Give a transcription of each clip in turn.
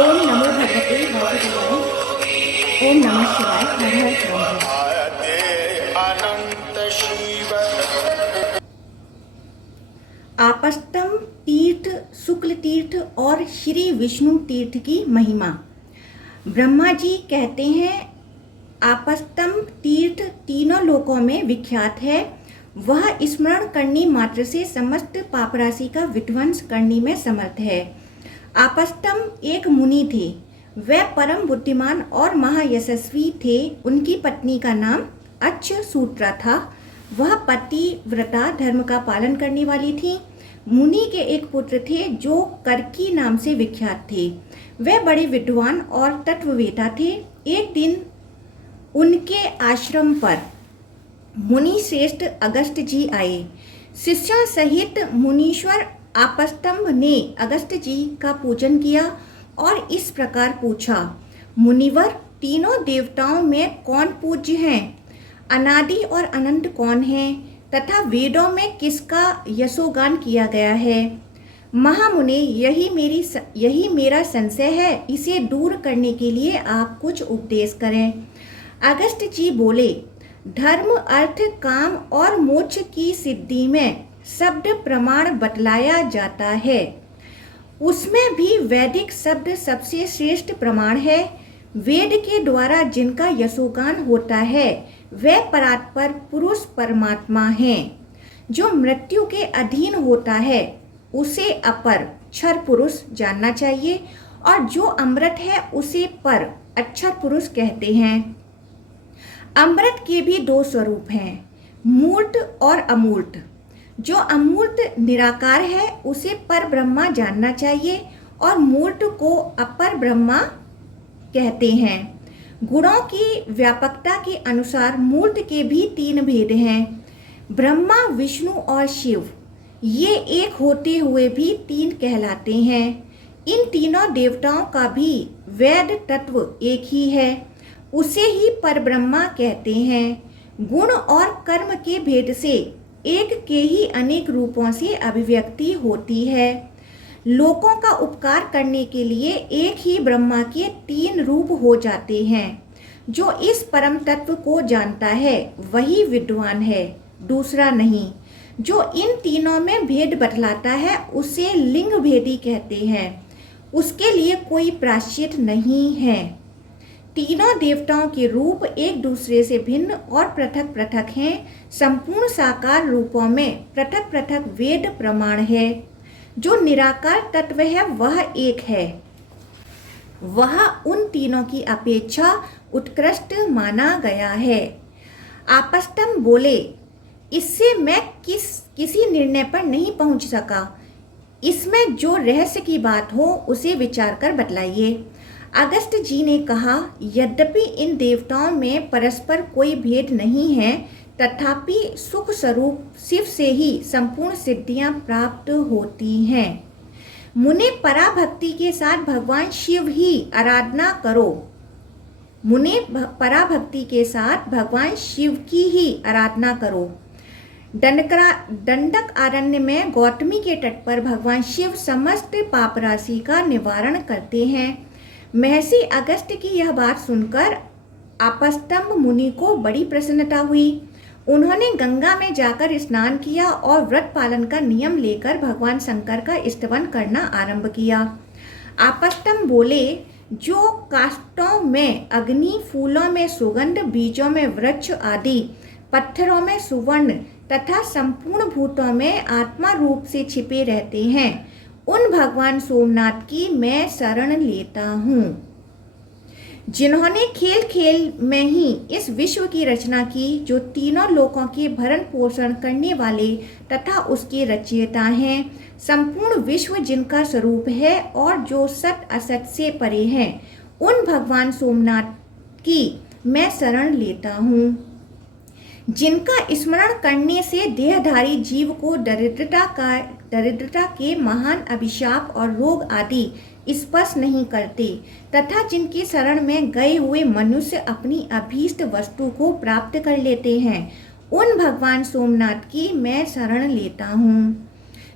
ओम नमो भगवते वासुदेवाय। ओम नमः शिवाय। हर हर शंभो। आपस्तम तीर्थ, शुक्ल तीर्थ और श्री विष्णु तीर्थ की महिमा। ब्रह्मा जी कहते हैं आपस्तम तीर्थ तीनों लोकों में विख्यात है। वह स्मरण करने मात्र से समस्त पापराशि का विध्वंस करने में समर्थ है। आपस्तम एक मुनि थे। वह परम बुद्धिमान और महायशस्वी थे। उनकी पत्नी का नाम अच्युसूत्रा था। वह पतिव्रता धर्म का पालन करने वाली थी। मुनि के एक पुत्र थे जो कर्की नाम से विख्यात थे। वह बड़े विद्वान और तत्ववेता थे। एक दिन उनके आश्रम पर मुनि श्रेष्ठ अगस्त जी आए। शिष्यों सहित मुनीश्वर आपस्तंभ ने अगस्त जी का पूजन किया और इस प्रकार पूछा, मुनिवर, तीनों देवताओं में कौन पूज्य हैं? अनादि और अनंत कौन है तथा वेदों में किसका यशोगान किया गया है? महामुने, यही मेरा संशय है। इसे दूर करने के लिए आप कुछ उपदेश करें। अगस्त जी बोले, धर्म, अर्थ, काम और मोक्ष की सिद्धि में शब्द प्रमाण बतलाया जाता है। उसमें भी वैदिक शब्द सबसे श्रेष्ठ प्रमाण है। वेद के द्वारा जिनका यशोगान होता है वह परात्पर पुरुष परमात्मा है। जो मृत्यु के अधीन होता है उसे अपर क्षर पुरुष जानना चाहिए और जो अमृत है उसे पर अक्षर पुरुष कहते हैं। अमृत के भी दो स्वरूप हैं, मूर्त और अमूर्त। जो अमूर्त निराकार है उसे पर ब्रह्मा जानना चाहिए और मूर्त को अपर ब्रह्मा कहते हैं। गुणों की व्यापकता के अनुसार मूर्त के भी तीन भेद हैं, ब्रह्मा, विष्णु और शिव। ये एक होते हुए भी तीन कहलाते हैं। इन तीनों देवताओं का भी वेद तत्व एक ही है, उसे ही परब्रह्मा कहते हैं। गुण और कर्म के भेद से एक के ही अनेक रूपों से अभिव्यक्ति होती है। लोगों का उपकार करने के लिए एक ही ब्रह्मा के तीन रूप हो जाते हैं। जो इस परम तत्व को जानता है वही विद्वान है, दूसरा नहीं। जो इन तीनों में भेद बतलाता है उसे लिंग भेदी कहते हैं। उसके लिए कोई प्रायश्चित नहीं है। तीनों देवताओं के रूप एक दूसरे से भिन्न और पृथक पृथक हैं। संपूर्ण साकार रूपों में पृथक पृथक वेद प्रमाण है। जो निराकार तत्व है वह एक है। वह उन तीनों की अपेक्षा उत्कृष्ट माना गया है। आपस्तंभ बोले, इससे मैं किसी निर्णय पर नहीं पहुंच सका। इसमें जो रहस्य की बात हो उसे विचार कर बतलाइए। अगस्त जी ने कहा, यद्यपि इन देवताओं में परस्पर कोई भेद नहीं है, तथापि सुख स्वरूप शिव से ही संपूर्ण सिद्धियां प्राप्त होती हैं। मुने, पराभक्ति के साथ भगवान शिव ही आराधना करो। मुने, पराभक्ति के साथ भगवान शिव की ही आराधना करो। दंडक आरण्य में गौतमी के तट पर भगवान शिव समस्त पाप राशि का निवारण करते हैं। महर्षि अगस्त की यह बात सुनकर आपस्तंभ मुनि को बड़ी प्रसन्नता हुई। उन्होंने गंगा में जाकर स्नान किया और व्रत पालन का नियम लेकर भगवान शंकर का स्तवन करना आरंभ किया। आपस्तंभ बोले, जो काष्ठों में अग्नि, फूलों में सुगंध, बीजों में वृक्ष आदि, पत्थरों में सुवर्ण तथा संपूर्ण भूतों में आत्मा रूप से छिपे रहते हैं, उन भगवान सोमनाथ की मैं शरण लेता हूँ। जिन्होंने खेल खेल में ही इस विश्व की रचना की, जो तीनों लोकों के भरण पोषण करने वाले तथा उसके रचयिता हैं, संपूर्ण विश्व जिनका स्वरूप है और जो सत असत से परे हैं, उन भगवान सोमनाथ की मैं शरण लेता हूँ। जिनका स्मरण करने से देहधारी जीव को दरिद्रता के महान अभिशाप और रोग आदि स्पर्श नहीं करते तथा जिनके शरण में गए हुए मनुष्य अपनी अभीष्ट वस्तु को प्राप्त कर लेते हैं, उन भगवान सोमनाथ की मैं शरण लेता हूँ।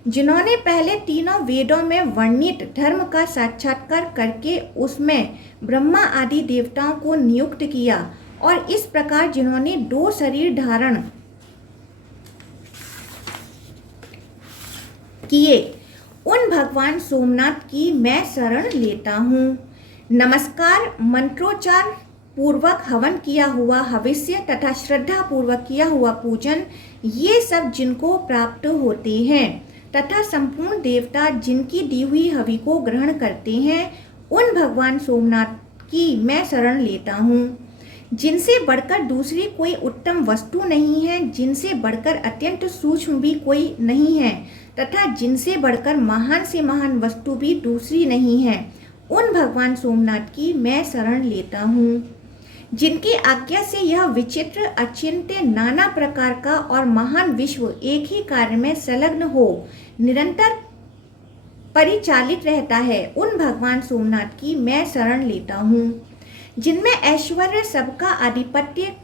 जिन्होंने पहले तीनों वेदों में वर्णित धर्म का साक्षात्कार करके उसमें ब्रह्मा आदि देवताओं को नियुक्त किया, और इस प्रकार जिन्होंने 2 शरीर धारण किए, उन भगवान सोमनाथ की मैं शरण लेता हूँ। नमस्कार, मंत्रोच्चार पूर्वक हवन किया हुआ हविष्य तथा श्रद्धा पूर्वक किया हुआ पूजन, ये सब जिनको प्राप्त होते हैं तथा संपूर्ण देवता जिनकी दी हुई हवि को ग्रहण करते हैं, उन भगवान सोमनाथ की मैं शरण लेता हूँ। जिनसे बढ़कर दूसरी कोई उत्तम वस्तु नहीं है, जिनसे बढ़कर अत्यंत सूक्ष्म भी कोई नहीं है तथा जिनसे बढ़कर महान से महान वस्तु भी दूसरी नहीं है, उन भगवान सोमनाथ की मैं शरण लेता हूँ। जिनकी आज्ञा से यह विचित्र अचिंत्य नाना प्रकार का और महान विश्व एक ही कार्य में संलग्न हो निरंतर परिचालित रहता है, उन भगवान सोमनाथ की मैं शरण लेता हूँ। जिनमें ऐश्वर्य, सबका आधिपत्य,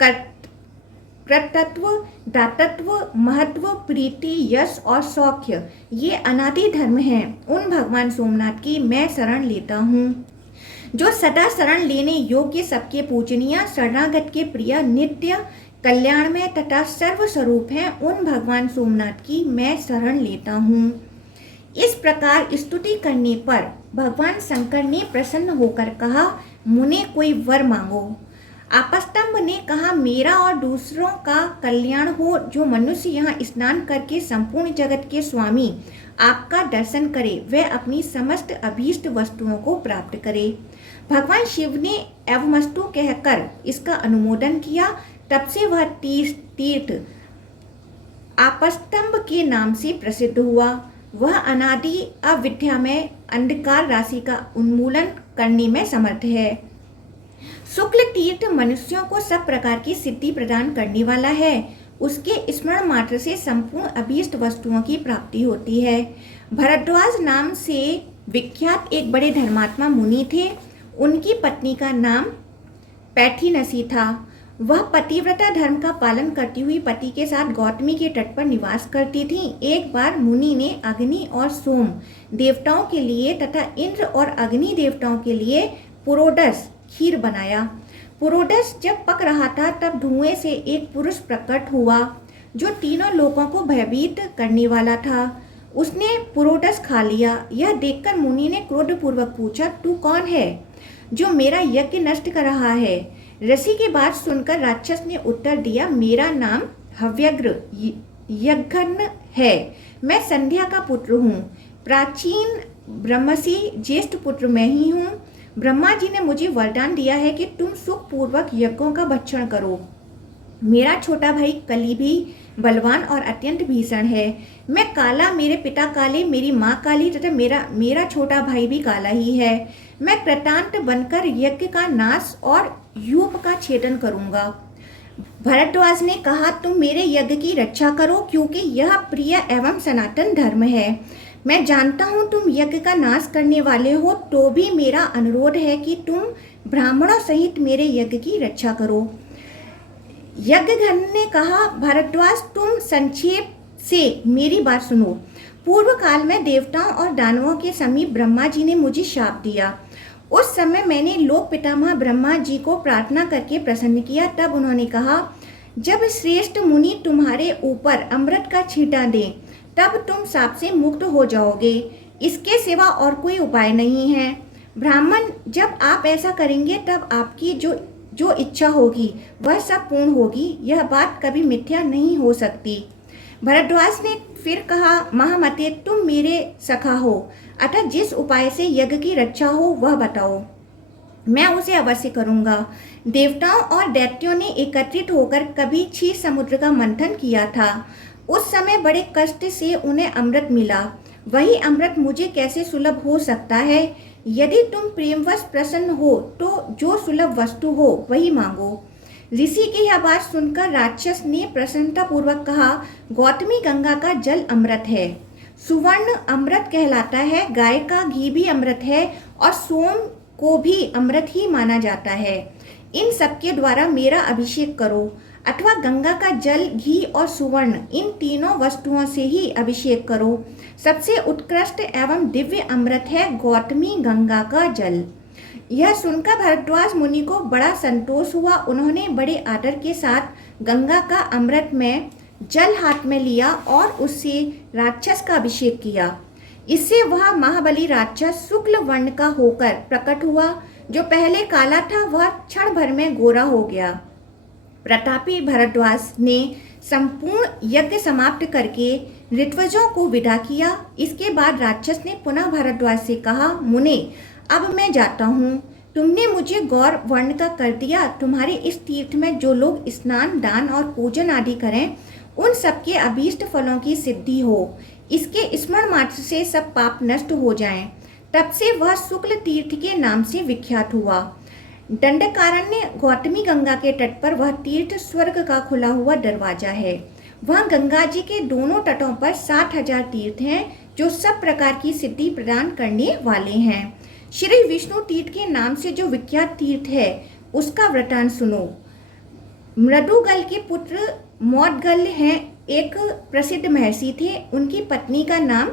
कर्तृत्व, दातत्व, महत्व, प्रीति, यश और सौख्य, ये अनादि धर्म हैं, उन भगवान सोमनाथ की मैं शरण लेता हूँ। जो सदा शरण लेने योग्य, सबके पूजनीय, शरणागत के प्रिय, नित्य कल्याणमय तथा सर्वस्वरूप हैं, उन भगवान सोमनाथ की मैं शरण लेता हूँ। इस प्रकार स्तुति करने पर भगवान शंकर ने प्रसन्न होकर कहा, मुने कोई वर मांगो। आपस्तंभ ने कहा, मेरा और दूसरों का कल्याण हो। जो मनुष्य यहाँ स्नान करके संपूर्ण जगत के स्वामी आपका दर्शन करे, वह अपनी समस्त अभीष्ट वस्तुओं को प्राप्त करे। भगवान शिव ने एवमस्तु कहकर इसका अनुमोदन किया। तब से वह तीर्थ आपस्तंभ के नाम से प्रसिद्ध हुआ। वह अनादि अविद्यामय अंधकार राशि का उन्मूलन करने में समर्थ है। शुक्ल तीर्थ मनुष्यों को सब प्रकार की सिद्धि प्रदान करने वाला है। उसके स्मरण मात्र से संपूर्ण अभीष्ट वस्तुओं की प्राप्ति होती है। भरद्वाज नाम से विख्यात एक बड़े धर्मात्मा मुनि थे। उनकी पत्नी का नाम पैठीनसी था। वह पतिव्रता धर्म का पालन करती हुई पति के साथ गौतमी के तट पर निवास करती थी। एक बार मुनि ने अग्नि और सोम देवताओं के लिए तथा इंद्र और अग्नि देवताओं के लिए पुरोडस खीर बनाया। पुरोडस जब पक रहा था, तब धुएं से एक पुरुष प्रकट हुआ जो तीनों लोगों को भयभीत करने वाला था। उसने पुरोडस खा लिया। यह देखकर मुनि ने क्रोधपूर्वक पूछा, तू कौन है जो मेरा यज्ञ नष्ट कर रहा है? ऋषि की बात सुनकर राक्षस ने उत्तर दिया, मेरा नाम हव्यग्र यज्ञन है। मैं संध्या का पुत्र हूँ। प्राचीन ब्रह्मसी ज्येष्ठ पुत्र मैं ही हूँ। ब्रह्मा जी ने मुझे वरदान दिया है कि तुम सुखपूर्वक यज्ञों का भक्षण करो। मेरा छोटा भाई कली भी बलवान और अत्यंत भीषण है। मैं काला, मेरे पिता काले, मेरी माँ काली तथा मेरा छोटा भाई भी काला ही है। मैं कृतांत बनकर यज्ञ का नाश और यूप का छेदन करूंगा। भरद्वाज ने कहा, तुम मेरे यज्ञ की रक्षा करो, क्योंकि यह प्रिय एवं सनातन धर्म है। मैं जानता हूँ तुम यज्ञ का नाश करने वाले हो, तो भी मेरा अनुरोध है कि तुम ब्राह्मणों सहित मेरे यज्ञ की रक्षा करो। यज्ञघन ने कहा, भरद्वाज तुम संक्षेप से मेरी बात सुनो। पूर्व काल में देवताओं और दानवों के समीप ब्रह्मा जी ने मुझे शाप दिया। उस समय मैंने लोक पितामह ब्रह्मा जी को प्रार्थना करके प्रसन्न किया। तब उन्होंने कहा, जब श्रेष्ठ मुनि तुम्हारे ऊपर अमृत का छींटा दें, तब तुम शाप से मुक्त हो जाओगे। इसके सिवा और कोई उपाय नहीं है। ब्राह्मण, जब आप ऐसा करेंगे तब आपकी जो इच्छा होगी वह सब पूर्ण होगी। यह बात कभी मिथ्या नहीं हो सकती। भरद्वाज ने फिर कहा, महामते तुम मेरे सखा हो, अतः जिस उपाय से यज्ञ की रक्षा हो वह बताओ, मैं उसे अवश्य करूंगा। देवताओं और दैत्यों ने एकत्रित होकर कभी क्षीर समुद्र का मंथन किया था। उस समय बड़े कष्ट से उन्हें अमृत मिला। वही अमृत मुझे कैसे सुलभ हो सकता है? यदि तुम प्रेमवश प्रसन्न हो तो जो सुलभ वस्तु हो वही मांगो। ऋषि की यह बात सुनकर राक्षस ने प्रसन्नता पूर्वक कहा, गौतमी गंगा का जल अमृत है, सुवर्ण अमृत कहलाता है, गाय का घी भी अमृत है और सोम को भी अमृत ही माना जाता है। इन सबके द्वारा मेरा अभिषेक करो। अथवा गंगा का जल, घी और सुवर्ण, इन तीनों वस्तुओं से ही अभिषेक करो। सबसे उत्कृष्ट एवं दिव्य अमृत है गौतमी गंगा का जल। यह सुनकर भरद्वाज मुनि को बड़ा संतोष हुआ। उन्होंने बड़े आदर के साथ गंगा का अमृत में जल हाथ में लिया और उससे राक्षस का अभिषेक किया। इससे वह महाबली राक्षस शुक्ल वर्ण का होकर प्रकट हुआ। जो पहले काला था वह क्षण भर में गोरा हो गया। प्रतापी भरद्वाज ने संपूर्ण यज्ञ समाप्त करके ऋत्विजों को विदा किया। इसके बाद राक्षस ने पुनः भरद्वाज से कहा, मुने, अब मैं जाता हूँ। तुमने मुझे गौर वर्ण का कर दिया। तुम्हारे इस तीर्थ में जो लोग स्नान, दान और पूजन आदि करें, उन सबके अभीष्ट फलों की सिद्धि हो। इसके स्मरण मात्र से सब पाप नष्ट हो जाएं। तब से वह शुक्ल तीर्थ के नाम से विख्यात हुआ। दंडकारण्य गौतमी गंगा के तट पर वह तीर्थ स्वर्ग का खुला हुआ दरवाजा है। वहाँ गंगा जी के दोनों तटों पर 60,000 तीर्थ हैं, जो सब प्रकार की सिद्धि प्रदान करने वाले हैं। श्री विष्णु तीर्थ के नाम से जो विख्यात तीर्थ है, उसका वृतांत सुनो। मृदुगल के पुत्र मौदगल हैं, एक प्रसिद्ध महर्षि थे। उनकी पत्नी का नाम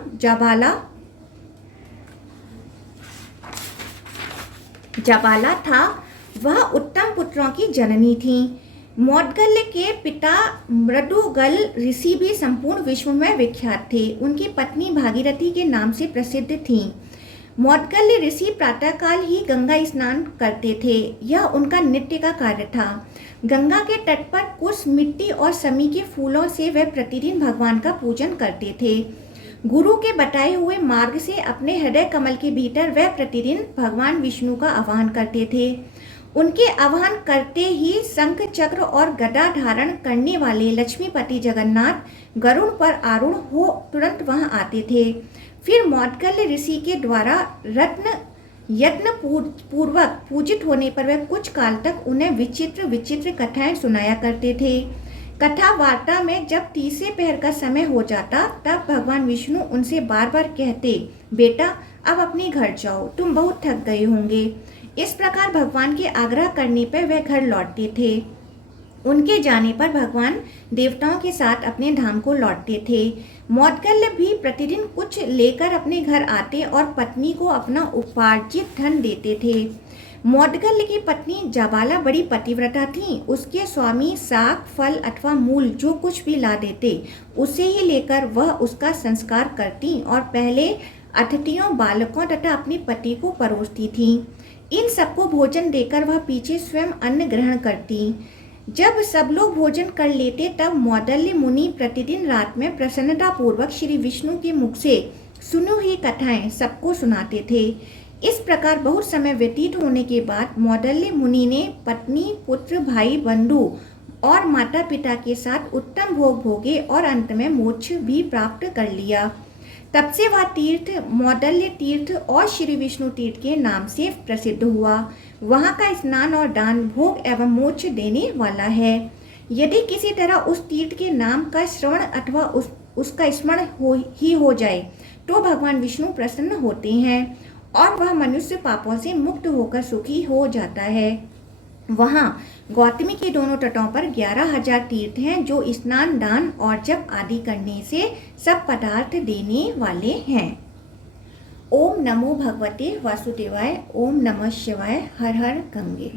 जबाला था। वह उत्तम पुत्रों की जननी थी। मौदगल के पिता मृदुगल ऋषि भी संपूर्ण विश्व में विख्यात थे। उनकी पत्नी भागीरथी के नाम से प्रसिद्ध थीं। मौदगल ऋषि प्रातःकाल ही गंगा स्नान करते थे। यह उनका नित्य का कार्य था। गंगा के तट पर कुश, मिट्टी और समी के फूलों से वे प्रतिदिन भगवान का पूजन करते थे। गुरु के बताए हुए मार्ग से अपने हृदय कमल के भीतर वे प्रतिदिन भगवान विष्णु का आह्वान करते थे। उनके आह्वान करते ही शंख, चक्र और गदा धारण करने वाले लक्ष्मीपति जगन्नाथ गरुड़ पर आरूढ़ हो तुरंत वहां आते थे। फिर मौदगल ऋषि के द्वारा यत्न पूर्वक पूजित होने पर वह कुछ काल तक उन्हें विचित्र विचित्र कथाएं सुनाया करते थे। कथा वार्ता में जब तीसरे पहर का समय हो जाता, तब भगवान विष्णु उनसे बार बार कहते, बेटा अब अपने घर जाओ, तुम बहुत थक गए होंगे। इस प्रकार भगवान के आग्रह करने पर वह घर लौटते थे। उनके जाने पर भगवान देवताओं के साथ अपने धाम को लौटते थे। मौदगल भी प्रतिदिन कुछ लेकर अपने घर आते और पत्नी को अपना उपार्जित धन देते थे। मौदगल की पत्नी जबाला बड़ी पतिव्रता थी। उसके स्वामी साग, फल अथवा मूल जो कुछ भी ला देते, उसे ही लेकर वह उसका संस्कार करती और पहले अतिथियों, बालकों तथा अपने पति को परोसती थी। इन सबको भोजन देकर वह पीछे स्वयं अन्न ग्रहण करती। जब सब लोग भोजन कर लेते, तब मौदगल्य मुनि प्रतिदिन रात में प्रसन्नता पूर्वक श्री विष्णु के मुख से सुनी हुई कथाएं सबको सुनाते थे। इस प्रकार बहुत समय व्यतीत होने के बाद मौदगल्य मुनि ने पत्नी, पुत्र, भाई, बंधु और माता पिता के साथ उत्तम भोग भोगे और अंत में मोक्ष भी प्राप्त कर लिया। तब से वह तीर्थ मौदगल्य तीर्थ और श्री विष्णु तीर्थ के नाम से प्रसिद्ध हुआ। वहाँ का स्नान और दान भोग एवं मोक्ष देने वाला है। यदि किसी तरह उस तीर्थ के नाम का श्रवण अथवा उसका स्मरण हो जाए, तो भगवान विष्णु प्रसन्न होते हैं और वह मनुष्य पापों से मुक्त होकर सुखी हो जाता है। वहाँ गौतमी के दोनों तटों पर 11,000 तीर्थ हैं, जो स्नान, दान और जप आदि करने से सब पदार्थ देने वाले हैं। ओम नमो भगवते वासुदेवाय। ओम नमः शिवाय। हर हर गंगे।